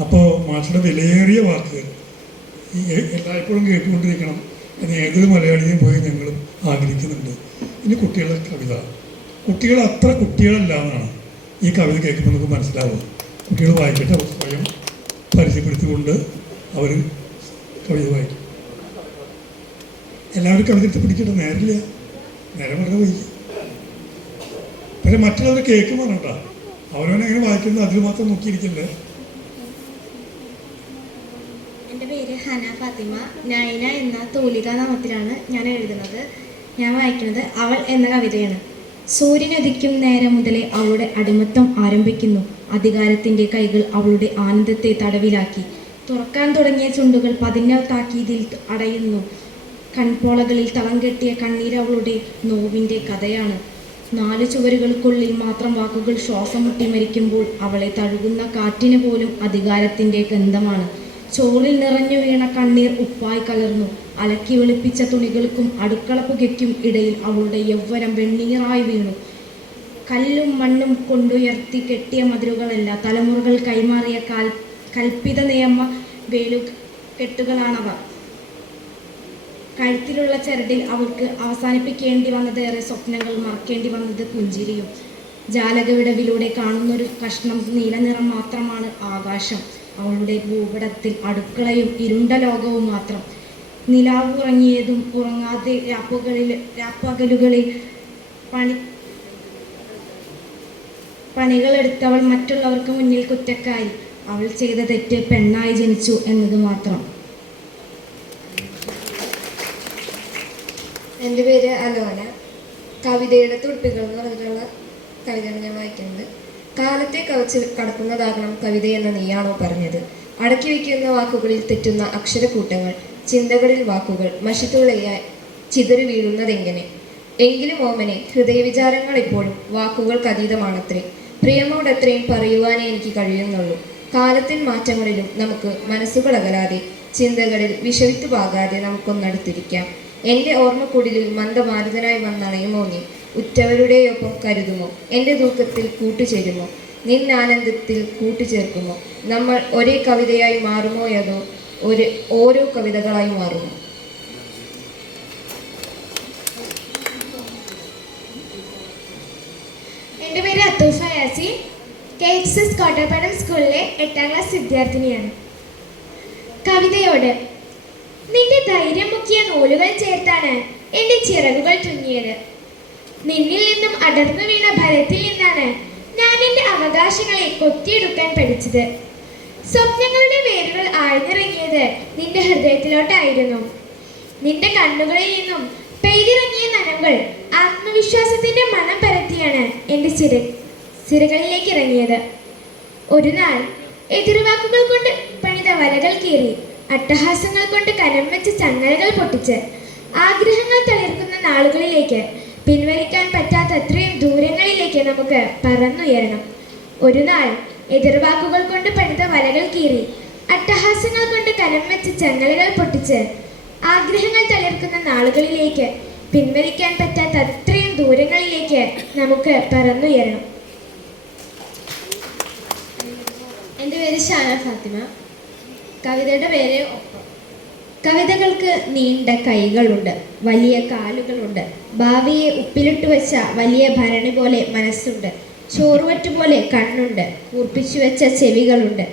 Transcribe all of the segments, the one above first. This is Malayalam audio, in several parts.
അപ്പോൾ മാഷയുടെ വിലയേറിയ വാക്കുകൾ എല്ലായ്പ്പോഴും കേട്ടുകൊണ്ടിരിക്കണം എന്ന് ഏതൊരു മലയാളിയും പോയി ഞങ്ങളും ആഗ്രഹിക്കുന്നുണ്ട്. ഇനി കുട്ടികളുടെ കവിത, കുട്ടികൾ അത്ര കുട്ടികളല്ല എന്നാണ് ഈ കവിത കേൾക്കുമ്പോൾ നമുക്ക് മനസ്സിലാവുക. കുട്ടികൾ വായിക്കട്ടെ, സ്വയം പരിചയപ്പെടുത്തിക്കൊണ്ട് അവർ കവിത വായിക്കും. എല്ലാവരും കവിത എടുത്ത് പിടിക്കട്ടെ, നേരില്ല, നേരെ വളരെ വൈകി. പക്ഷെ മറ്റുള്ളവർ കേൾക്കുമ്പോൾ കേട്ടോ, അവരവനെ എങ്ങനെ വായിക്കുന്നത് അതിൽ മാത്രം നോക്കിയിരിക്കല്ലേ. എൻ്റെ പേര് ഹന ഫാത്തിമ. നൈന എന്ന തൂലിക നാമത്തിലാണ് ഞാൻ എഴുതുന്നത്. ഞാൻ വായിക്കുന്നത് അവൾ എന്ന കവിതയാണ്. സൂര്യനുദിക്കും നേരം മുതലേ അവളുടെ അടിമത്തം ആരംഭിക്കുന്നു. അധികാരത്തിൻ്റെ കൈകൾ അവളുടെ ആനന്ദത്തെ തടവിലാക്കി. തുറക്കാൻ തുടങ്ങിയ ചുണ്ടുകൾ പതിഞ്ഞ താക്കീതിൽ അടയുന്നു. കൺപോളകളിൽ തളം കെട്ടിയ കണ്ണീർ അവളുടെ നോവിൻ്റെ കഥയാണ്. 4 ചുവരുകൾക്കുള്ളിൽ മാത്രം വാക്കുകൾ ശ്വാസം മുട്ടി മരിക്കുമ്പോൾ അവളെ തഴുകുന്ന കാറ്റിന് പോലും അധികാരത്തിൻ്റെ ഗന്ധമാണ്. ചോളിൽ നിറഞ്ഞു വീണ കണ്ണീർ ഉപ്പായി കലർന്നു. അലക്കി വെളുപ്പിച്ച തുണികൾക്കും അടുക്കള പുകയ്ക്കും ഇടയിൽ അവളുടെ യൗവനം വെണ്ണീറായി വീണു. കല്ലും മണ്ണും കൊണ്ടുയർത്തി കെട്ടിയ മതിലുകളല്ല, തലമുറകൾ കൈമാറിയ കൽപ്പിത നിയമ വേലുകെട്ടുകളാണവ. കഴുത്തിലുള്ള ചരടിൽ അവൾക്ക് അവസാനിപ്പിക്കേണ്ടി വന്നതേറെ സ്വപ്നങ്ങൾ, മറക്കേണ്ടി വന്നത് പുഞ്ചിരിയും. ജാലകവിടവിലൂടെ കാണുന്നൊരു കഷ്ണം നീലനിറം മാത്രമാണ് ആകാശം. അവളുടെ ഭൂപടത്തിൽ അടുക്കളയും ഇരുണ്ട ലോകവും മാത്രം. നിലാവ് ഉറങ്ങിയതും ഉറങ്ങാതെ രാപ്പകലുകളിൽ പണികളെടുത്തവൾ മറ്റുള്ളവർക്ക് മുന്നിൽ കുറ്റക്കാരി. അവൾ ചെയ്ത തെറ്റ് പെണ്ണായി ജനിച്ചു എന്നത് മാത്രം. എൻ്റെ പേര് അലോന. കവിതയുടെ തുടുപ്പികൾ എന്ന് പറഞ്ഞിട്ടുള്ള കവിതയാണ് ഞാൻ വായിക്കുന്നത്. കാലത്തെ കവച്ച് കടക്കുന്നതാകണം കവിത എന്ന നീയാണോ പറഞ്ഞത്? അടക്കി വയ്ക്കുന്ന വാക്കുകളിൽ തെറ്റുന്ന അക്ഷരക്കൂട്ടങ്ങൾ, ചിന്തകളിൽ വാക്കുകൾ മഷിത്തുള്ളയായി ചിതറി വീഴുന്നതെങ്ങനെ? എങ്കിലും ഓമനെ, ഹൃദയവിചാരങ്ങൾ എപ്പോഴും വാക്കുകൾക്ക് അതീതമാണത്രേ. പ്രിയമോടത്രയും പറയുവാനേ എനിക്ക് കഴിയുന്നുള്ളൂ. കാലത്തിൻ മാറ്റങ്ങളിലും നമുക്ക് മനസ്സുകൾ അകലാതെ, ചിന്തകളിൽ വിഷവിത്തു പാകാതെ നമുക്കൊന്നടുത്തിരിക്കാം. എൻ്റെ ഓർമ്മക്കുടിലിൽ മന്ദമാരുതനായി വന്നണയുമോ നീ? ഉറ്റവരുടെയൊപ്പം കരുതുമോ? എൻ്റെ ദുഃഖത്തിൽ കൂട്ടുചേരുമോ? നിന്നാനന്ദത്തിൽ കൂട്ടുചേർക്കുമോ? നമ്മൾ ഒരേ കവിതയായി മാറുമോ, അതോ ഓരോ കവിതകളായി മാറുമോ? എൻ്റെ പേര് അത്തൂഫ യാസീൻ. KXS കോട്ടപ്പടം സ്കൂളിലെ 8ാം ക്ലാസ് വിദ്യാർത്ഥിനിയാണ്. കവിതയോട്. നിന്റെ ധൈര്യം മുക്കിയ നൂലുകൾ ചേർത്താണ് എൻ്റെ ചിറകുകൾ തുന്നിയത്. നിന്നിൽ നിന്നും അടർന്നു വീണ ഭരത്തിൽ നിന്നാണ് ഞാൻ എൻ്റെ അവകാശങ്ങളെ കൊത്തിയെടുക്കാൻ പഠിച്ചത്. സ്വപ്നങ്ങളുടെ വേരുകൾ ആഴ്ന്നിറങ്ങിയത് നിന്റെ ഹൃദയത്തിലോട്ടായിരുന്നു. നിന്റെ കണ്ണുകളിൽ നിന്നും പെയ്തിറങ്ങിയ നനവുകൾ ആത്മവിശ്വാസത്തിൻ്റെ മണം പരത്തിയാണ് എൻ്റെ സിരകളിലേക്ക് ഇറങ്ങിയത്. ഒരു നാൾ എതിർവാക്കുകൾ കൊണ്ട് പണിത വലകൾ കീറി, അട്ടഹാസങ്ങൾ കൊണ്ട് കരം വെച്ച ചങ്ങലകൾ പൊട്ടിച്ച്, ആഗ്രഹങ്ങൾ തളിർക്കുന്ന നാളുകളിലേക്ക്, പിൻവലിക്കാൻ പറ്റാത്തത്രയും ദൂരങ്ങളിലേക്ക് നമുക്ക് പറന്നുയരണം. ഒരു നാൾ എതിർവാക്കുകൾ കൊണ്ട് പണിത വലകൾ കീറി, അട്ടഹാസങ്ങൾ കൊണ്ട് കരം വെച്ച ചങ്ങലകൾ പൊട്ടിച്ച്, ആഗ്രഹങ്ങൾ തളിർക്കുന്ന നാളുകളിലേക്ക്, പിൻവലിക്കാൻ പറ്റാത്തത്രയും ദൂരങ്ങളിലേക്ക് നമുക്ക് പറന്നുയരണം. എൻ്റെ പേര് ഷാന ഫാത്തിമ. കവിതയുടെ പേര് ഒപ്പം. കവിതകൾക്ക് നീണ്ട കൈകളുണ്ട്, വലിയ കാലുകളുണ്ട്. ഭാവിയെ ഉപ്പിലിട്ട് വെച്ച വലിയ ഭരണി പോലെ മനസ്സുണ്ട്. ചോറുവറ്റുപോലെ കണ്ണുണ്ട്, കൂർപ്പിച്ചു വെച്ച ചെവികളുണ്ട്.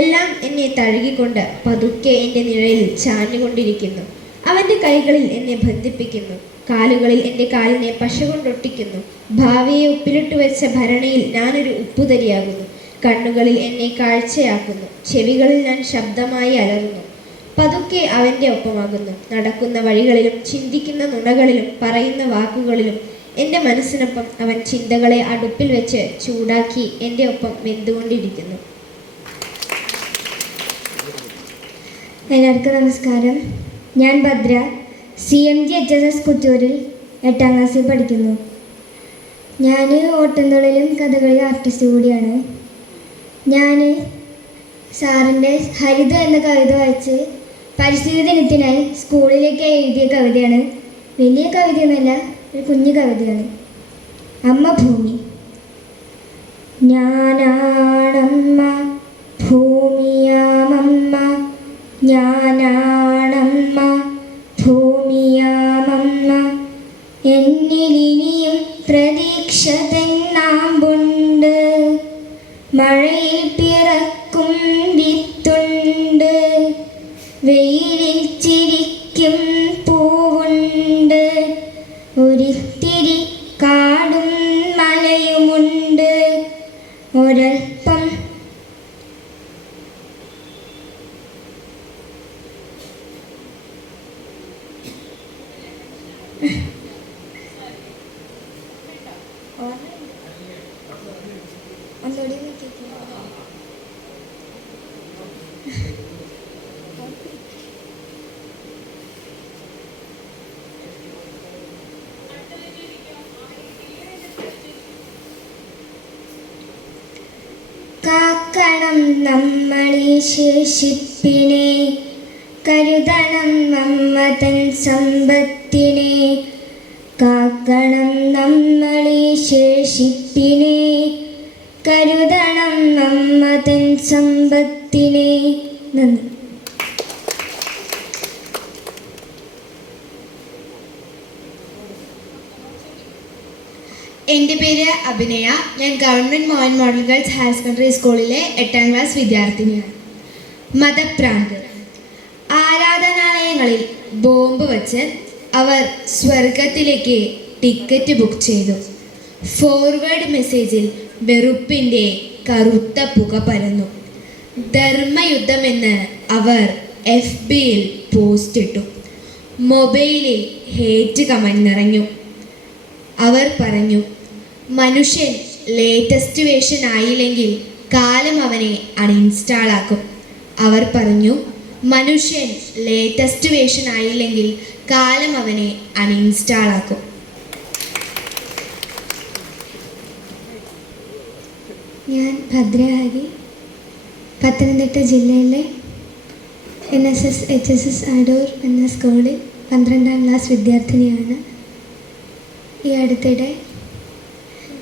എല്ലാം എന്നെ തഴുകിക്കൊണ്ട് പതുക്കെ എൻ്റെ നിഴലിൽ ചാഞ്ഞുകൊണ്ടിരിക്കുന്നു. അവൻ്റെ കൈകളിൽ എന്നെ ബന്ധിപ്പിക്കുന്നു, കാലുകളിൽ എൻ്റെ കാലിനെ പശ കൊണ്ടൊട്ടിക്കുന്നു. ഭാവിയെ ഉപ്പിലിട്ട് വെച്ച ഭരണിയിൽ ഞാനൊരു ഉപ്പുതരിയാകുന്നു. കണ്ണുകളിൽ എന്നെ കാഴ്ചയാക്കുന്നു, ചെവികളിൽ ഞാൻ ശബ്ദമായി അലറുന്നു. പതുക്കെ അവൻ്റെ ഒപ്പമാകുന്നു. നടക്കുന്ന വഴികളിലും ചിന്തിക്കുന്ന നുണകളിലും പറയുന്ന വാക്കുകളിലും എൻ്റെ മനസ്സിനൊപ്പം അവൻ ചിന്തകളെ അടുപ്പിൽ വെച്ച് ചൂടാക്കി എൻ്റെ ഒപ്പം വെന്തുകൊണ്ടിരിക്കുന്നു. എല്ലാവർക്കും നമസ്കാരം. ഞാൻ ഭദ്ര, CMG HSS കുറ്റൂരിൽ 8ാം ക്ലാസ്സിൽ പഠിക്കുന്നു. ഞാൻ ഓട്ടംതുള്ളലും കഥകളി ആർട്ടിസ്റ്റ് കൂടിയാണ്. ഞാൻ സാറിൻ്റെ ഹരിത എന്ന കവിത വായിച്ച് പരിസ്ഥിതി ദിനത്തിനായി സ്കൂളിലേക്ക് എഴുതിയ കവിതയാണ്. വലിയ കവിതയൊന്നുമല്ല, ഒരു കുഞ്ഞു കവിതയാണ്. അമ്മ ഭൂമി. ഞാനാണമ്മ ഭൂമി, ഭൂമിയാമമ്മ ഞാനാണമ്മ ഭൂമിയാമമ്മ എന്നിലിനിയും പ്രതീക്ഷ തെന്നാമ്പുണ്ട് മഴയിൽ പിറക്കും വിത്തുണ്ട് വെയിലിൽ ചിരിക്കും പൂവുണ്ട് ഒരിത്തിരി കാടും മലയുമുണ്ട് ഒരൽപ്പം ഒന്നുകൂടി കാക്കണം നമ്മളീ ശേഷിപ്പിനെ കരുതണം അമ്മ തൻ സമ്പത്തിനെ കാക്കണം നമ്മളീ ശേഷിപ്പിനെ കരുതണം അമ്മ തൻ സമ്പത്തിനെ. നന്ദി. എൻ്റെ പേര് അഭിനയ. ഞാൻ government Mohan model girls higher secondary സ്കൂളിലെ 8ാം ക്ലാസ് വിദ്യാർത്ഥിനിയാണ്. മതഭ്രാന്ത്. ആരാധനാലയങ്ങളിൽ ബോംബ് വച്ച് അവർ സ്വർഗത്തിലേക്ക് ടിക്കറ്റ് ബുക്ക് ചെയ്തു. ഫോർവേഡ് മെസ്സേജിൽ വെറുപ്പിൻ്റെ കറുത്ത പുക പരന്നു. ധർമ്മയുദ്ധമെന്ന് അവർ FBയിൽ പോസ്റ്റ് ഇട്ടു. മൊബൈലിൽ ഹേറ്റ് കമന്റ് നിറഞ്ഞു. അവർ പറഞ്ഞു, മനുഷ്യൻ ലേറ്റസ്റ്റ് വേർഷൻ ആയില്ലെങ്കിൽ കാലം അവനെ അൺഇൻസ്റ്റാൾ ആക്കും. അവർ പറഞ്ഞു, മനുഷ്യൻ ലേറ്റസ്റ്റ് വേർഷൻ ആയില്ലെങ്കിൽ കാലം അവനെ അൺഇൻസ്റ്റാൾ ആക്കും. ഞാൻ ഭദ്രഹരി, പത്തനംതിട്ട ജില്ലയിലെ NSS HSS അടൂർ എന്ന സ്കൂളിൽ 12ാം ക്ലാസ് വിദ്യാർത്ഥിനിയാണ്. ഈ അടുത്തിടെ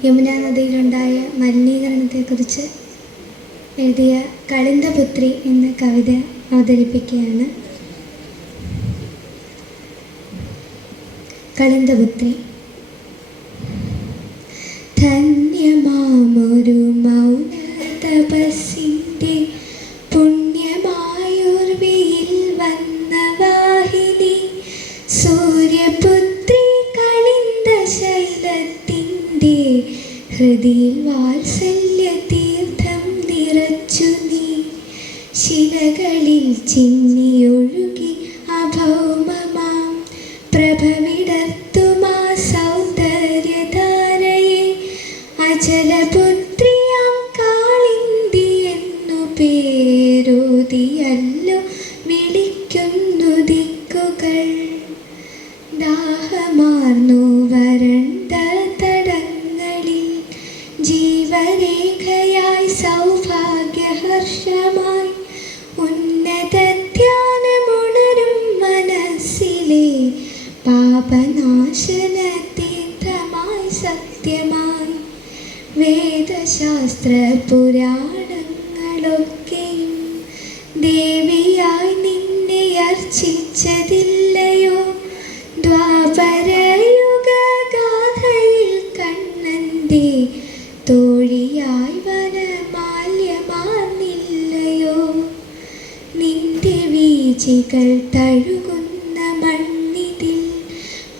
യമുനാ നദിയിലുണ്ടായ മലിനീകരണത്തെക്കുറിച്ച് എഴുതിയ കളിന്തപുത്രി എന്ന കവിത അവതരിപ്പിക്കുകയാണ്. കളിന്തപുത്രി. ധന്യമാമൊരു മൗന തപസ്സിൻ്റെ പുണ്യമായൊർവിയിൽ വന്ന വാഹിനി സൂര്യപുത്രി കളിന്ത ശൈലത്തിൻ്റെ ഹൃദിയിൽ വാത്സല്യ തീർത്ഥം നിറച്ചു നീ ശിലകളിൽ ചിന്നിയൊഴുകി അഭൗമമാം പ്രഭവിടർത്തുമാ സൗന്ദര്യധാരയെ അചലപുത്രിയാം കാളിന്തി എന്നു പേരോതിയല്ലോ വിളിക്കുന്നു ദിക്കുകൾ. ദാഹമാർന്നു വരണ്ട തടങ്ങളിൽ ജീവരേഖയായി സൗഭാഗ്യഹർഷമായി ഉന്നത ധ്യാനമുണരും മനസ്സിലെ പാപനാശന തീർത്ഥമായി സത്യമായി വേദശാസ്ത്ര പുരാണങ്ങളൊക്കെയും ദേവിയായി നിന്നെ അർച്ചിച്ചതില്ലയോ? ദ്വാപരയുഗ ഗാഥയിൽ കണ്ണന്റെ തോഴിയായി വനമാല്യമാർന്നില്ലയോ? നിന്റെ വീചികൾ തഴുകുന്ന മണ്ണിതിൽ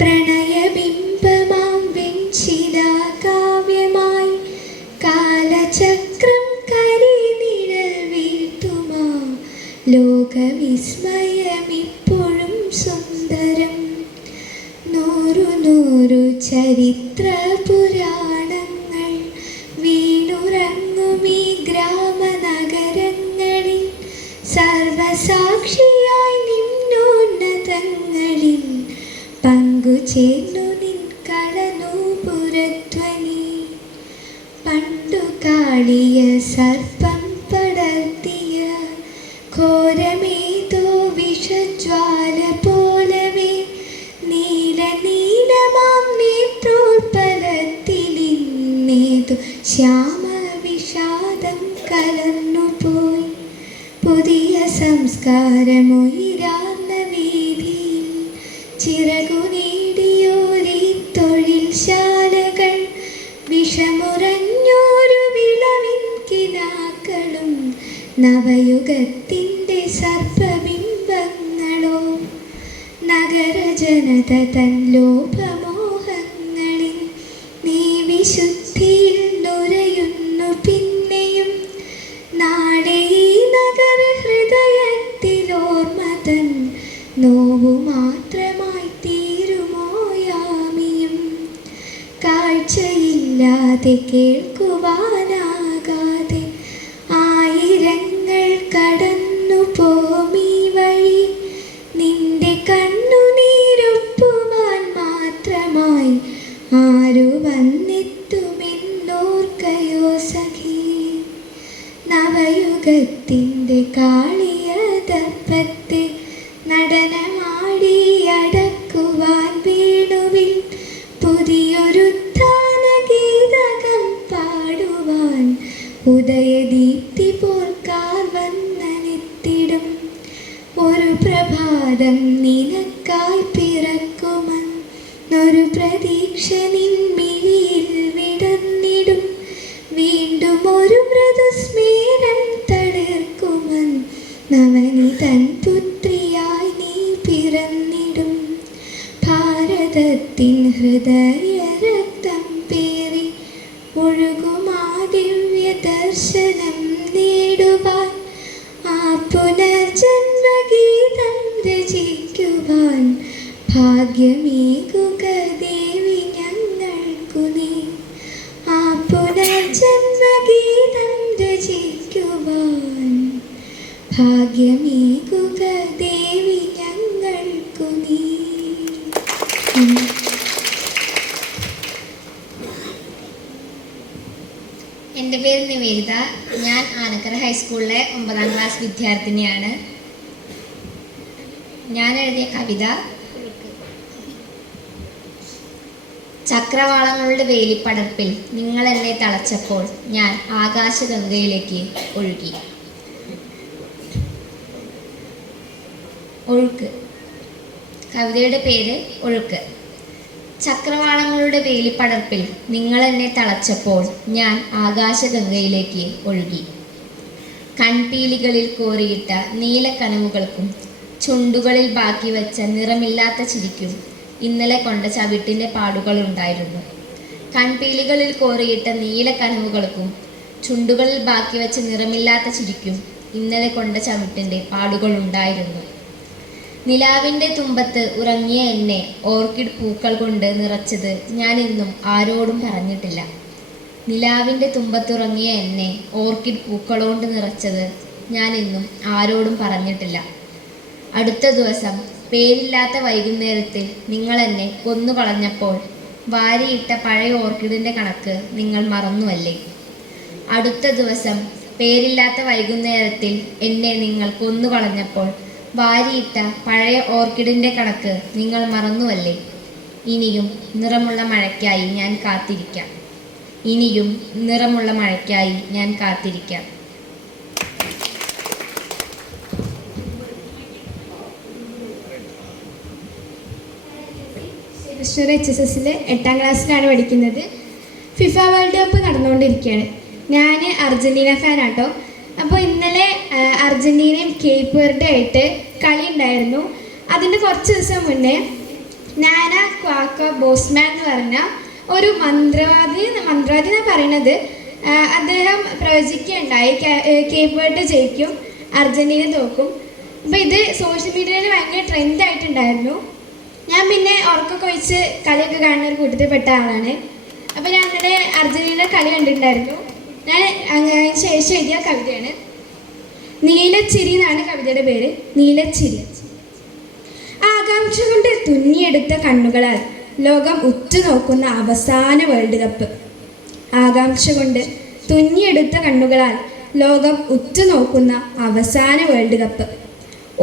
പ്രണയബിംബമാം വെഞ്ചിലാകാവ്യമായി കാലചക്രം കരിനിഴൽ വീഴ്ത്തുമാ ലോകവിസ്മയമിപ്പോഴും സുന്ദരം. നൂറു നൂറു ചരിത്ര പുരാണങ്ങൾ വീണുറങ്ങുമീ ഗ്രാമനഗരങ്ങളിൽ സർവസാക്ഷിയായി നിന്നോന്നതങ്ങളിൽ പങ്കുചേർന്നു നിൻ കളനൂപുരധ്വനി. പണ്ടു കാളിയ സർപ്പം പടർത്തിയ ഘോരമേതോ വിഷജ്വാല പോലവേ നീല നീലമാം നേത്രോൽപ്പലത്തിലിന്നേതു ശ്യാമ വിഷാദം കലർന്നുപോയി. പുതിയ സംസ്കാരമുയരാർന്ന വീതിയിൽ ചിറകു നേടിയോരീ തൊഴിൽ ശാലകൾ വിഷമുറഞ്ഞോരു വിളവിൻ കിനാക്കളും നവയുഗത്തിൻ്റെ സർപ്പബിംബങ്ങളോ നഗരജനത തൻ ലോഭമോഹങ്ങളിൽ നീ വിശുദ്ധിയിൽ നുരയുന്നു പിന്നെയും നാളെ ഈ നഗര ഹൃദയത്തിലോർമ്മ തൻ നോവു മാത്രമായി തീരുമോ യാമിയും കാഴ്ചയില്ലാതെ കേൾക്കുവാനാകാതെ ആയിരങ്ങൾ കടന്നു പോമീ വഴി നിന്റെ കണ്ണുനീരൊപ്പുവാൻ മാത്രമായി ആരു വന്നെത്തുമെന്നോർക്കയോ സഖി നവയുഗത്തിൻ്റെ കാളിയതപ്പത്തെ നടനമാടി അടക്കുവാൻ വേണുവിൽ പുതിയൊരു ഗീതകം പാടുവാൻ ഉദയദീപ്തി പോൽ കാർ വന്നെത്തിടും ഒരു പ്രഭാതം നിനക്കായി പിറക്കുമെന്നൊരു പ്രതീക്ഷ നിൻമിഴിയിൽ വിടർന്നിടും വീണ്ടും ഒരു മൃദുസ്മേരം തളിർക്കുമെന്ന് നവനി തൻ പുത്രിയായി നീ പിറന്നിടും ഭാരതത്തിൻ ഹൃദയ രക്തം പേറി ഒഴുകുമാ ദിവ്യ ദർശനം നേടുവാൻ ആ പുനർജന്മഗീതം രചിക്കുവാൻ ഭാഗ്യമേകുക ദേവി ഞങ്ങൾക്കു നീ ആ പുനർജന്മഗീതം രചിക്കുവാൻ ഭാഗ്യമേകുക ദേവി ഞങ്ങൾക്കു നീ. എൻ്റെ പേര് നിവേദിത. ഞാൻ ആനക്കര ഹൈസ്കൂളിലെ 9ാം ക്ലാസ് വിദ്യാർത്ഥിനിയാണ്. ഞാൻ എഴുതിയ കവിത ചക്രവാളങ്ങളുടെ വേലിപ്പടർപ്പിൽ നിങ്ങൾ എന്നെ തളച്ചപ്പോൾ ഞാൻ ആകാശഗംഗയിലേക്ക് ഒഴുകി. ഒഴുക്ക്. കവിതയുടെ പേര് ഒഴുക്ക്. ചക്രവാളങ്ങളുടെ വേലിപ്പടർപ്പിൽ നിങ്ങൾ എന്നെ തളച്ചപ്പോൾ ഞാൻ ആകാശഗംഗയിലേക്ക് ഒഴുകി. കൺപീലികളിൽ കോറിയിട്ട നീലക്കനവുകൾക്കും ചുണ്ടുകളിൽ ബാക്കി വെച്ച നിറമില്ലാത്ത ചിരിക്കും ഇന്നലെ കൊണ്ട ചവിട്ടിൻ്റെ പാടുകളുണ്ടായിരുന്നു. കൺപീലികളിൽ കോറിയിട്ട നീലക്കനവുകൾക്കും ചുണ്ടുകളിൽ ബാക്കി വെച്ച നിറമില്ലാത്ത ചിരിക്കും ഇന്നലെ കൊണ്ട ചവിട്ടിൻ്റെ പാടുകളുണ്ടായിരുന്നു. നിലാവിൻ്റെ തുമ്പത്ത് ഉറങ്ങിയ എന്നെ ഓർക്കിഡ് പൂക്കൾ കൊണ്ട് നിറച്ചത് ഞാൻ ഇന്നും ആരോടും പറഞ്ഞിട്ടില്ല. നിലാവിൻ്റെ തുമ്പത്തുറങ്ങിയ എന്നെ ഓർക്കിഡ് പൂക്കളോണ്ട് നിറച്ചത് ഞാൻ ഇന്നും ആരോടും പറഞ്ഞിട്ടില്ല. അടുത്ത ദിവസം പേരില്ലാത്ത വൈകുന്നേരത്തിൽ നിങ്ങൾ എന്നെ കൊന്നുകളഞ്ഞപ്പോൾ വാരിയിട്ട പഴയ ഓർക്കിഡിൻ്റെ കണക്ക് നിങ്ങൾ മറന്നുവല്ലേ? അടുത്ത ദിവസം പേരില്ലാത്ത വൈകുന്നേരത്തിൽ എന്നെ നിങ്ങൾ കൊന്നുകളഞ്ഞപ്പോൾ വാരിയിട്ട പഴയ ഓർക്കിഡിൻ്റെ കണക്ക് നിങ്ങൾ മറന്നുവല്ലേ? ഇനിയും നിറമുള്ള മഴയ്ക്കായി ഞാൻ കാത്തിരിക്കാം. ഇനിയും നിറമുള്ള മഴയ്ക്കായി ഞാൻ കാത്തിരിക്കാം. കൃഷ്ണർ HSSൽ 8ാം ക്ലാസ്സിലാണ് പഠിക്കുന്നത്. ഫിഫ വേൾഡ് കപ്പ് നടന്നുകൊണ്ടിരിക്കുകയാണ്. ഞാൻ അർജൻറ്റീന ഫാനാട്ടോ. അപ്പോൾ ഇന്നലെ അർജൻറ്റീനയും കേപ്പ് വെർഡെ ആയിട്ട് കളി ഉണ്ടായിരുന്നു. അതിൻ്റെ കുറച്ച് ദിവസം മുന്നേ നാന ക്വാക്ക ബോസ്മാൻ എന്ന് പറഞ്ഞ ഒരു മന്ത്രവാദി എന്നാണ് പറയുന്നത്. അദ്ദേഹം പ്രവചിക്കുകയുണ്ടായി കേപ്പ് വെർഡെ ജയിക്കും, അർജൻറ്റീന തോക്കും. അപ്പോൾ ഇത് സോഷ്യൽ മീഡിയയിൽ ഭയങ്കര ട്രെൻഡായിട്ടുണ്ടായിരുന്നു. ഞാൻ പിന്നെ ഉറക്കമൊക്കെ വെച്ച് കളിയൊക്കെ കാണുന്ന ഒരു കൂട്ടത്തിൽപ്പെട്ട ആളാണ്. അപ്പോൾ ഞാൻ അങ്ങനെ അർജൻറ്റീന കളി കണ്ടിട്ടുണ്ടായിരുന്നു. ഞാൻ അതിന് ശേഷം എഴുതിയ കവിതയാണ് നീലച്ചിരി എന്നാണ് കവിതയുടെ പേര്. നീലച്ചിരി. ആകാംക്ഷ കൊണ്ട് തുന്നിയെടുത്ത കണ്ണുകളാൽ ലോകം ഉറ്റുനോക്കുന്ന അവസാന വേൾഡ് കപ്പ്. ആകാംക്ഷ കൊണ്ട് തുന്നിയെടുത്ത കണ്ണുകളാൽ ലോകം ഉറ്റുനോക്കുന്ന അവസാന വേൾഡ് കപ്പ്.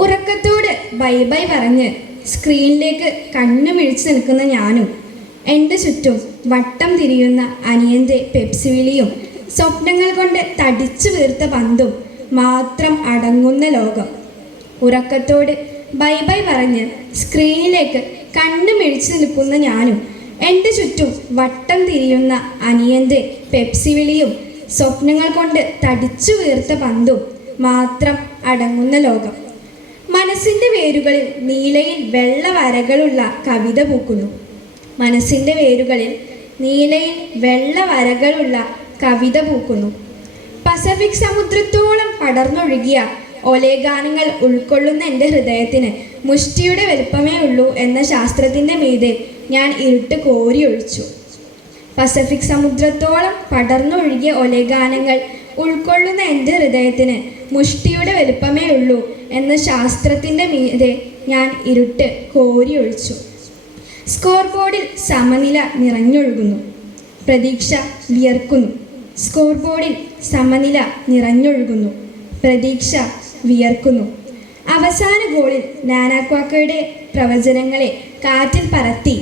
ഉറക്കത്തോട് ബൈ ബൈ പറഞ്ഞ് സ്ക്രീനിലേക്ക് കണ്ണു മിഴിച്ചു നിൽക്കുന്ന ഞാനും എൻ്റെ ചുറ്റും വട്ടം തിരിയുന്ന അനിയൻ്റെ പെപ്സി വിളിയും സ്വപ്നങ്ങൾ കൊണ്ട് തടിച്ചു വീർത്ത പന്തും മാത്രം അടങ്ങുന്ന ലോകം. ഉറക്കത്തോട് ബൈ ബൈ പറഞ്ഞ് സ്ക്രീനിലേക്ക് കണ്ണു മിഴിച്ചു നിൽക്കുന്ന ഞാനും എൻ്റെ ചുറ്റും വട്ടം തിരിയുന്ന അനിയൻ്റെ പെപ്സി വിളിയും സ്വപ്നങ്ങൾ കൊണ്ട് തടിച്ചു വീർത്ത പന്തും മാത്രം അടങ്ങുന്ന ലോകം. മനസ്സിൻ്റെ വേരുകളിൽ നീലയിൽ വെള്ള വരകളുള്ള കവിത പൂക്കുന്നു. മനസ്സിൻ്റെ വേരുകളിൽ നീലയിൽ വെള്ള വരകളുള്ള കവിത പൂക്കുന്നു. പസഫിക് സമുദ്രത്തോളം പടർന്നൊഴുകിയ ഒലേഗാനങ്ങൾ ഉൾക്കൊള്ളുന്ന എൻ്റെ ഹൃദയത്തിന് മുഷ്ടിയുടെ വലുപ്പമേ ഉള്ളൂ എന്ന ശാസ്ത്രത്തിൻ്റെ മീതെ ഞാൻ ഇരുട്ട് കോരിയൊഴിച്ചു. പസഫിക് സമുദ്രത്തോളം പടർന്നൊഴുകിയ ഒലേഗാനങ്ങൾ ഉൾക്കൊള്ളുന്ന എൻ്റെ ഹൃദയത്തിന് മുഷ്ടിയുടെ വലുപ്പമേ ഉള്ളൂ എന്ന ശാസ്ത്രത്തിൻ്റെ മീതെ ഞാൻ ഇരുട്ട് കോരിയൊഴിച്ചു. സ്കോർ ബോർഡിൽ സമനില നിറഞ്ഞൊഴുകുന്നു. പ്രതീക്ഷ വിയർക്കുന്നു. സ്കോർ ബോർഡിൽ സമനില നിറഞ്ഞൊഴുകുന്നു. പ്രതീക്ഷ വിയർക്കുന്നു. അവസാന ഗോളിൽ നാനാക്വാക്കയുടെ പ്രവചനങ്ങളെ കാറ്റിൽ പറത്തി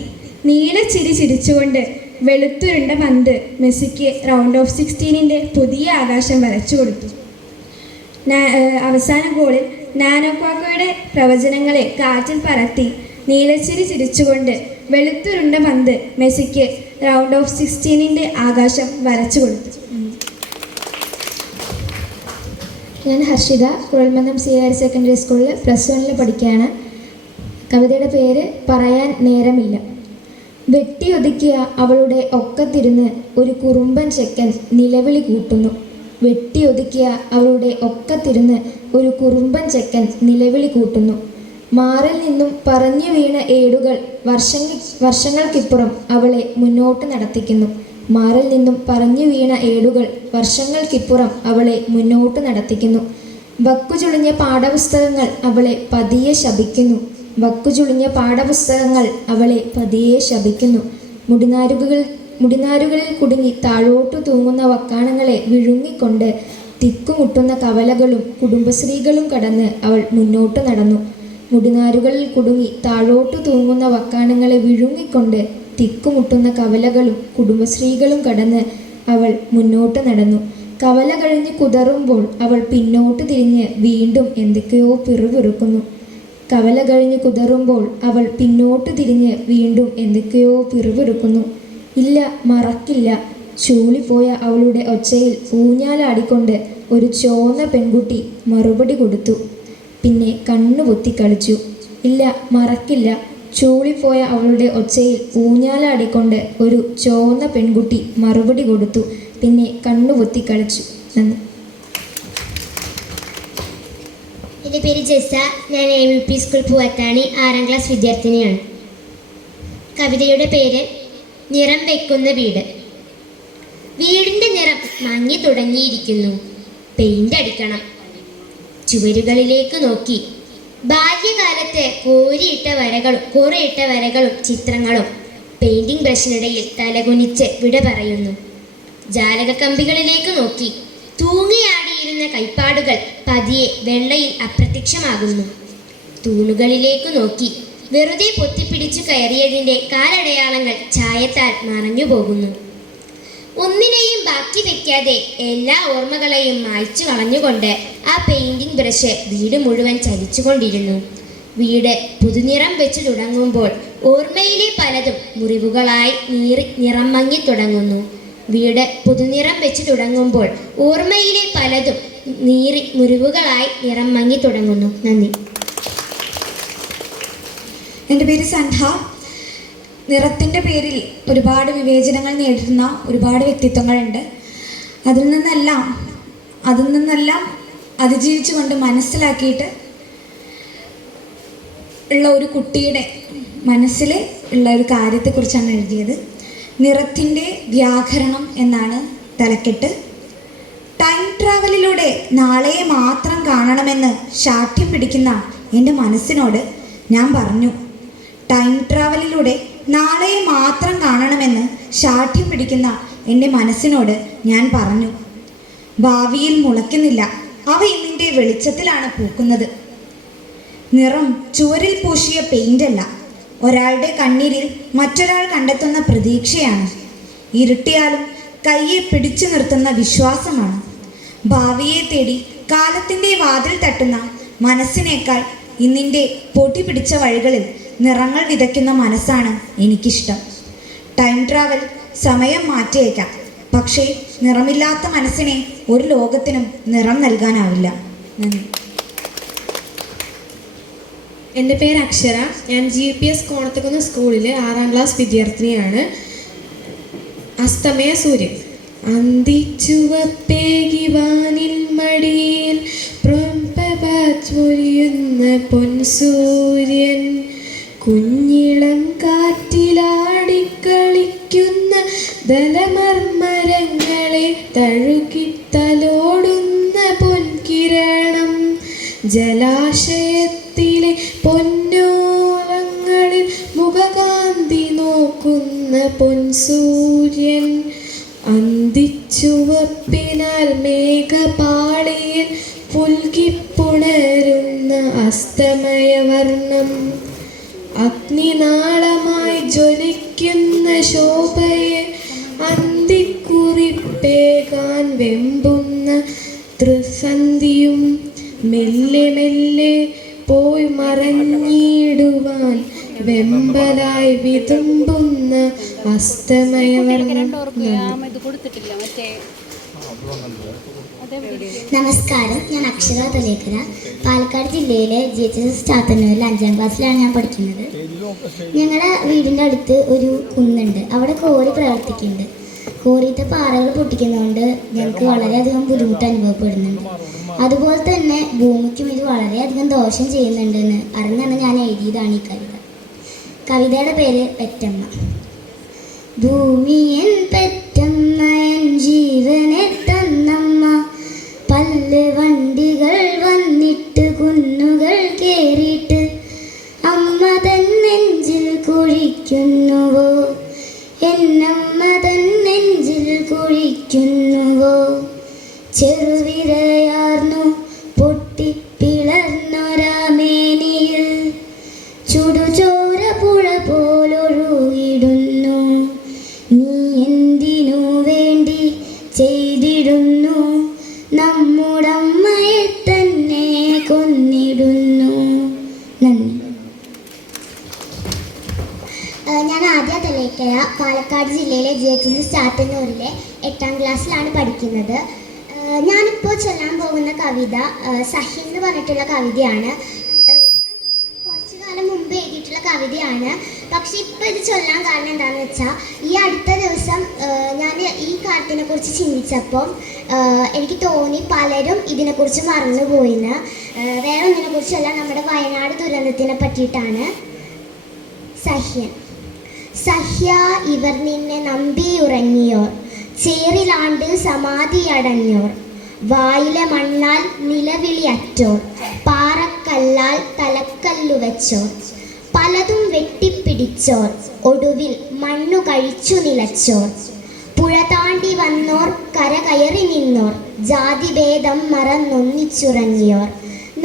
നീലച്ചിരി ചിരിച്ചുകൊണ്ട് വെളുത്തുരുണ്ട പന്ത് മെസ്സിക്ക് റൗണ്ട് ഓഫ് 16 പുതിയ ആകാശം വരച്ചു കൊടുത്തു. അവസാന ഗോളിൽ നാനാക്വാക്കയുടെ പ്രവചനങ്ങളെ കാറ്റിൽ പറത്തി നീലച്ചിരി ചിരിച്ചുകൊണ്ട് വെളുത്തുരുണ്ട പന്ത് മെസ്സിക്ക് റൗണ്ട് ഓഫ് 16 ആകാശം വരച്ചു കൊടുത്തു. ഞാൻ ഹർഷിത, കുഴൽമന്ദം CR സെക്കൻഡറി സ്കൂളിൽ +1 പഠിക്കുകയാണ്. കവിതയുടെ പേര് പറയാൻ നേരമില്ല. വെട്ടിയൊതുക്കിയ അവളുടെ ഒക്കത്തിരുന്ന് ഒരു കുറുമ്പൻ ചെക്കൻ നിലവിളി കൂട്ടുന്നു. വെട്ടിയൊതുക്കിയ അവളുടെ ഒക്കത്തിരുന്ന് ഒരു കുറുമ്പൻ ചെക്കൻ നിലവിളി കൂട്ടുന്നു. മാറിൽ നിന്നും പറഞ്ഞു വീണ ഏടുകൾ വർഷങ്ങൾക്കിപ്പുറം അവളെ മുന്നോട്ട് നടത്തിക്കുന്നു. മാറിൽ നിന്നും പറഞ്ഞു വീണ ഏടുകൾ വർഷങ്ങൾക്കിപ്പുറം അവളെ മുന്നോട്ട് നടത്തിക്കുന്നു. വക്കുചുളിഞ്ഞ പാഠപുസ്തകങ്ങൾ അവളെ പതിയെ ശപിക്കുന്നു. വക്കുചുളിഞ്ഞ പാഠപുസ്തകങ്ങൾ അവളെ പതിയെ ശപിക്കുന്നു. മുടിനാരുകളിൽ കുടുങ്ങി താഴോട്ടു തൂങ്ങുന്ന വക്കാണങ്ങളെ വിഴുങ്ങിക്കൊണ്ട് തിക്കുമുട്ടുന്ന കവലകളും കുടുംബശ്രീകളും കടന്ന് അവൾ മുന്നോട്ട് നടന്നു. മുടിനാരുകളിൽ കുടുങ്ങി താഴോട്ടു തൂങ്ങുന്ന വക്കാണങ്ങളെ വിഴുങ്ങിക്കൊണ്ട് തിക്കുമുട്ടുന്ന കവലകളും കുടുംബശ്രീകളും കടന്ന് അവൾ മുന്നോട്ട് നടന്നു. കവല കഴിഞ്ഞ് കുതറുമ്പോൾ അവൾ പിന്നോട്ട് തിരിഞ്ഞ് വീണ്ടും എന്തൊക്കെയോ പിറുപിറുക്കുന്നു. കവല കഴിഞ്ഞ് കുതറുമ്പോൾ അവൾ പിന്നോട്ട് തിരിഞ്ഞ് വീണ്ടും എന്തൊക്കെയോ പിറുപിറുക്കുന്നു. ഇല്ല, മറക്കില്ല. ചൂളിപ്പോയ അവളുടെ ഒച്ചയിൽ ഊഞ്ഞാലാടിക്കൊണ്ട് ഒരു ചോന്ന പെൺകുട്ടി മറുപടി കൊടുത്തു. പിന്നെ കണ്ണുപൊത്തി കളിച്ചു. ഇല്ല, മറക്കില്ല. ചൂളിപ്പോയ അവളുടെ ഒച്ചയിൽ ഊഞ്ഞാലാടിക്കൊണ്ട് ഒരു ചോന്ന പെൺകുട്ടി മറുപടി കൊടുത്തു. പിന്നെ കണ്ണുപൊത്തി കളിച്ചു. നന്ദി. എൻ്റെ പേര് ജെസ. ഞാൻ AVP സ്കൂൾ പൂവത്താണി 6ാം ക്ലാസ് വിദ്യാർത്ഥിനിയാണ്. കവിതയുടെ പേര് നിറം വെക്കുന്ന വീട്. വീടിൻ്റെ നിറം മങ്ങി തുടങ്ങിയിരിക്കുന്നു. പെയിൻ്റ് അടിക്കണം. ചുവരുകളിലേക്ക് നോക്കി. ബാല്യകാലത്തെ കോറിയിട്ട വരകളും ചിത്രങ്ങളും പെയിൻറ്റിംഗ് ബ്രഷിനിടയിൽ തലകുനിച്ച് വിട പറയുന്നു. ജാലകക്കമ്പികളിലേക്ക് നോക്കി. തൂങ്ങിയാടിയിരുന്ന കൈപ്പാടുകൾ പതിയെ വെള്ളയിൽ അപ്രത്യക്ഷമാകുന്നു. തൂണുകളിലേക്ക് നോക്കി. വെറുതെ പൊത്തിപ്പിടിച്ചു കയറിയതിൻ്റെ കാലടയാളങ്ങൾ ചായത്താൽ മറഞ്ഞു പോകുന്നു. ഒന്നിനെയും ബാക്കി വയ്ക്കാതെ എല്ലാ ഓർമ്മകളെയും മായ്ച്ചു കളഞ്ഞുകൊണ്ട് ആ പെയിൻറ്റിംഗ് ബ്രഷ് വീട് മുഴുവൻ ചലിച്ചുകൊണ്ടിരുന്നു. വീട് പുതുനിറം വെച്ച് തുടങ്ങുമ്പോൾ ഓർമ്മയിലെ പലതും മുറിവുകളായി നിറം മങ്ങി തുടങ്ങുന്നു. വീട് പുതുനിറം വെച്ച് തുടങ്ങുമ്പോൾ ഓർമ്മയിലെ പലതും മുറിവുകളായി നിറം മങ്ങി തുടങ്ങുന്നു. നന്ദി. എൻ്റെ പേര് സൻഹ. നിറത്തിൻ്റെ പേരിൽ ഒരുപാട് വിവേചനങ്ങൾ നേരിടുന്ന ഒരുപാട് വ്യക്തിത്വങ്ങളുണ്ട്. അതിൽ നിന്നെല്ലാം അതിജീവിച്ചുകൊണ്ട് മനസ്സിലാക്കിയിട്ട് ഉള്ള ഒരു കുട്ടിയുടെ മനസ്സിൽ ഉള്ള ഒരു കാര്യത്തെക്കുറിച്ചാണ് എഴുതിയത്. നിറത്തിൻ്റെ വ്യാകരണം എന്നാണ് തലക്കെട്ട്. ടൈം ട്രാവലിലൂടെ നാളെയെ മാത്രം കാണണമെന്ന് ശാഠ്യം പിടിക്കുന്ന എൻ്റെ മനസ്സിനോട് ഞാൻ പറഞ്ഞു. ടൈം ട്രാവലിലൂടെ നാളെയെ മാത്രം കാണണമെന്ന് ശാഠ്യം പിടിക്കുന്ന എൻ്റെ മനസ്സിനോട് ഞാൻ പറഞ്ഞു, ഭാവിയിൽ മുളയ്ക്കുന്നില്ല, അവ ഇന്നിൻ്റെ വെളിച്ചത്തിലാണ് പൂക്കുന്നത്. നിറം ചുവരിൽ പൂശിയ പെയിൻ്റല്ല, ഒരാളുടെ കണ്ണീരിൽ മറ്റൊരാൾ കണ്ടെത്തുന്ന പ്രതീക്ഷയാണ്. ഇരുട്ടിയാലും കയ്യെ പിടിച്ചു നിർത്തുന്ന വിശ്വാസമാണ്. ഭാവിയെ തേടി കാലത്തിൻ്റെ വാതിൽ തട്ടുന്ന മനസ്സിനേക്കാൾ ഇന്നിൻ്റെ പൊടി പിടിച്ച വഴികളിൽ നിറങ്ങൾ വിതയ്ക്കുന്ന മനസ്സാണ് എനിക്കിഷ്ടം. ടൈം ട്രാവൽ സമയം മാറ്റിയേക്കാം, പക്ഷേ നിറമില്ലാത്ത മനസ്സിനെ ഒരു ലോകത്തിനും നിറം നൽകാനാവില്ല. നന്ദി. എൻ്റെ പേര് അക്ഷര. ഞാൻ GPS കോണത്തുകുന്ന് സ്കൂളിലെ 6ാം ക്ലാസ് വിദ്യാർത്ഥിനിയാണ്. അസ്തമയ സൂര്യൻ. അന്തിച്ചുവപ്പേകി വാനിൽ മടിയിൽ പ്രൊമ്പൊരിയുന്ന പൊൻസൂര്യൻ, കുഞ്ഞിളം കാറ്റിലാടിക്കളിക്കുന്ന ദലമർമരങ്ങളെ തഴുകിത്തലോടുന്ന പൊൻകിരണം, ജലാശയത്തിലെ പൊന്നോളങ്ങളിൽ മുഖകാന്തി നോക്കുന്ന പൊൻസൂര്യൻ, അന്തിച്ചുവപ്പിനാൽ മേഘപാളിയിൽ പുൽകിപ്പുണരുന്ന അസ്തമയവർണ്ണം, അഗ്നിനാളമായി ജ്വലിക്കുന്ന ശോഭയെ അന്തിക്കുറിപ്പേകാൻ വെമ്പുന്ന ത്രിസന്ധിയും, മെല്ലെ മെല്ലെ പോയി മറഞ്ഞിടുവാൻ വെമ്പലായി വിതുമ്പുന്ന അസ്തമയവർണ്ണം. നമസ്കാരം, ഞാൻ അക്ഷര തലേക്കര. പാലക്കാട് ജില്ലയിലെ GHS ചാത്തന്നൂരിൽ 5ാം ക്ലാസ്സിലാണ് ഞാൻ പഠിക്കുന്നത്. ഞങ്ങളുടെ വീടിൻ്റെ അടുത്ത് ഒരു കുന്നുണ്ട്. അവിടെ കോറി പ്രവർത്തിക്കുന്നുണ്ട്. കോറിയത്തെ പാറകൾ പൊട്ടിക്കുന്നതുകൊണ്ട് ഞങ്ങൾക്ക് വളരെയധികം ബുദ്ധിമുട്ട് അനുഭവപ്പെടുന്നുണ്ട്. അതുപോലെ തന്നെ ഭൂമിക്കും ഇത് വളരെയധികം ദോഷം ചെയ്യുന്നുണ്ടെന്ന് അറിഞ്ഞാണ് ഞാൻ എഴുതിയതാണ് ഈ കവിത. കവിതയുടെ പേര് പെറ്റമ്മ. ഭൂമിയൻ പെറ്റമ്മ എൻ ജീവനെ തന്നമ്മ, പല്ല് വണ്ടികൾ വന്നിട്ട് കുന്നുകൾ കേറിയിട്ട് അമ്മ തൻ നെഞ്ചിൽ കുഴിക്കുന്നുവോ, എന്നമ്മ തൻ നെഞ്ചിൽ കുഴിക്കുന്നുവോ, ചെറുവിരയാർന്നു പൊട്ടിപ്പിളർന്നൊരാമേനിയിൽ ചുടുചോര പുഴ പോലൊഴുകിടുന്നു, നീ എന്തിനു വേണ്ടി ചെയ്തിടുന്നു, നമ്മുടമ്മയെ തന്നെ കൊന്നിടുന്നു. നന്ദി. ഞാൻ ആദ്യ തലേക്കര, പാലക്കാട് ജില്ലയിലെ GHS ചാത്തന്നൂരിലെ 8ാം ക്ലാസ്സിലാണ് പഠിക്കുന്നത്. ഞാനിപ്പോൾ ചൊല്ലാൻ പോകുന്ന കവിത സഹ്യം എന്ന് പറഞ്ഞിട്ടുള്ള കവിതയാണ്. കുറച്ചു കാലം മുമ്പ് എഴുതിയിട്ടുള്ള കവിതയാണ്. പക്ഷെ ഇപ്പോൾ ഇത് ചൊല്ലാൻ കാരണം എന്താണെന്ന് വെച്ചാൽ, ഈ അടുത്ത ദിവസം ഞാൻ ഈ കാര്യത്തിനെ കുറിച്ച് ചിന്തിച്ചപ്പോൾ എനിക്ക് തോന്നി പലരും ഇതിനെക്കുറിച്ച് മറന്നുപോയിന്ന്. വേറെ ഒന്നിനെക്കുറിച്ചല്ല, നമ്മുടെ വയനാട് ദുരന്തത്തിനെ പറ്റിയിട്ടാണ്. സഹ്യൻ. സഹ്യ ഇവർ നിന്നെ നമ്പിയുറങ്ങിയോർ, ചേറിലാണ്ട് സമാധിയടഞ്ഞോർ, വായിലെ മണ്ണാൽ നിലവിളി അറ്റോർ, പാറക്കല്ലാൽ തലക്കല്ലു വെച്ചോർ, പലതും വെട്ടിപ്പിടിച്ചോർ, ഒടുവിൽ മണ്ണു കഴിച്ചു നിലച്ചോർ, പുഴ താണ്ടി വന്നോർ, കര കയറി നിന്നോർ, ജാതിഭേദം മറന്നൊന്നിച്ചുറങ്ങിയോർ,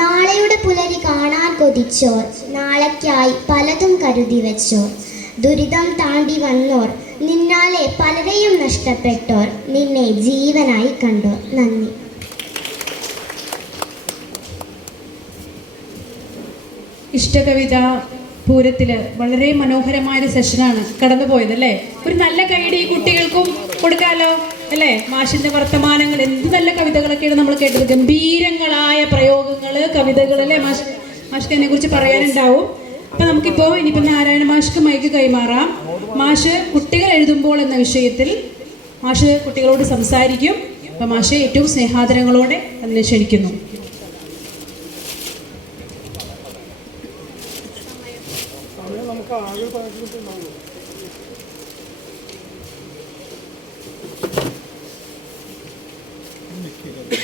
നാളെയുടെ പുലരി കാണാൻ കൊതിച്ചോർ, നാളേക്കായി പലതും കരുതി വെച്ചോർ, ദുരിതം താണ്ടി വന്നോർ, നിന്നാലെ പലരെയും നഷ്ടപ്പെട്ടോർ, നിന്നെ ജീവനായി കണ്ടോർ. നന്ദി. ഇഷ്ടകവിത പൂരത്തിൽ വളരെ മനോഹരമായൊരു സെഷനാണ് കടന്നു പോയതല്ലേ. ഒരു നല്ല കൈഡി കുട്ടികൾക്കും കൊടുക്കാലോ അല്ലേ. മാഷിൻ്റെ വർത്തമാനങ്ങൾ, എന്ത് നല്ല കവിതകളൊക്കെയാണ് നമ്മൾ കേട്ടത്. ഗംഭീരങ്ങളായ പ്രയോഗങ്ങൾ, കവിതകൾ അല്ലേ. മാഷ്ക്ക് അതിനെക്കുറിച്ച് പറയാനുണ്ടാവും. അപ്പം നമുക്കിപ്പോൾ ഇനിയിപ്പോൾ നാരായണ മാഷ്ക്ക് മൈക്ക് കൈമാറാം. മാഷ് കുട്ടികൾ എഴുതുമ്പോൾ എന്ന വിഷയത്തിൽ മാഷ് കുട്ടികളോട് സംസാരിക്കും. അപ്പം മാഷ് ഏറ്റവും സ്നേഹാദരങ്ങളോടെ അതിനെ ക്ഷണിക്കുന്നു.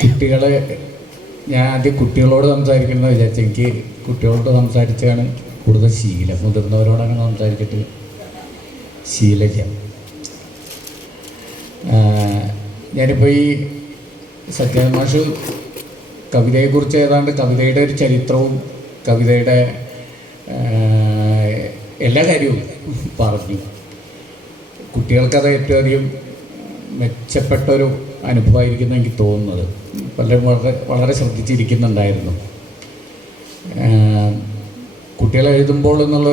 കുട്ടികളെ ഞാൻ ആദ്യം കുട്ടികളോട് സംസാരിക്കണമെന്ന് വിചാരിച്ചു. എനിക്ക് കുട്ടികളോട് സംസാരിച്ചാണ് കൂടുതൽ ശീലം. മുതിർന്നവരോടാണ് സംസാരിച്ചിട്ട് ശീലമില്ല. ഞാനിപ്പോൾ ഈ സത്യാനന്ദ മാഷ് കവിതയെക്കുറിച്ച് ഏതാണ്ട് കവിതയുടെ ഒരു ചരിത്രവും കവിതയുടെ എല്ലാ കാര്യവും പറഞ്ഞു. കുട്ടികൾക്കത് ഏറ്റവും അധികം മെച്ചപ്പെട്ടൊരു അനുഭവമായിരിക്കും എനിക്ക് തോന്നുന്നത്. പലരും വളരെ വളരെ ശ്രദ്ധിച്ചിരിക്കുന്നുണ്ടായിരുന്നു. കുട്ടികൾ എഴുതുമ്പോൾ എന്നുള്ള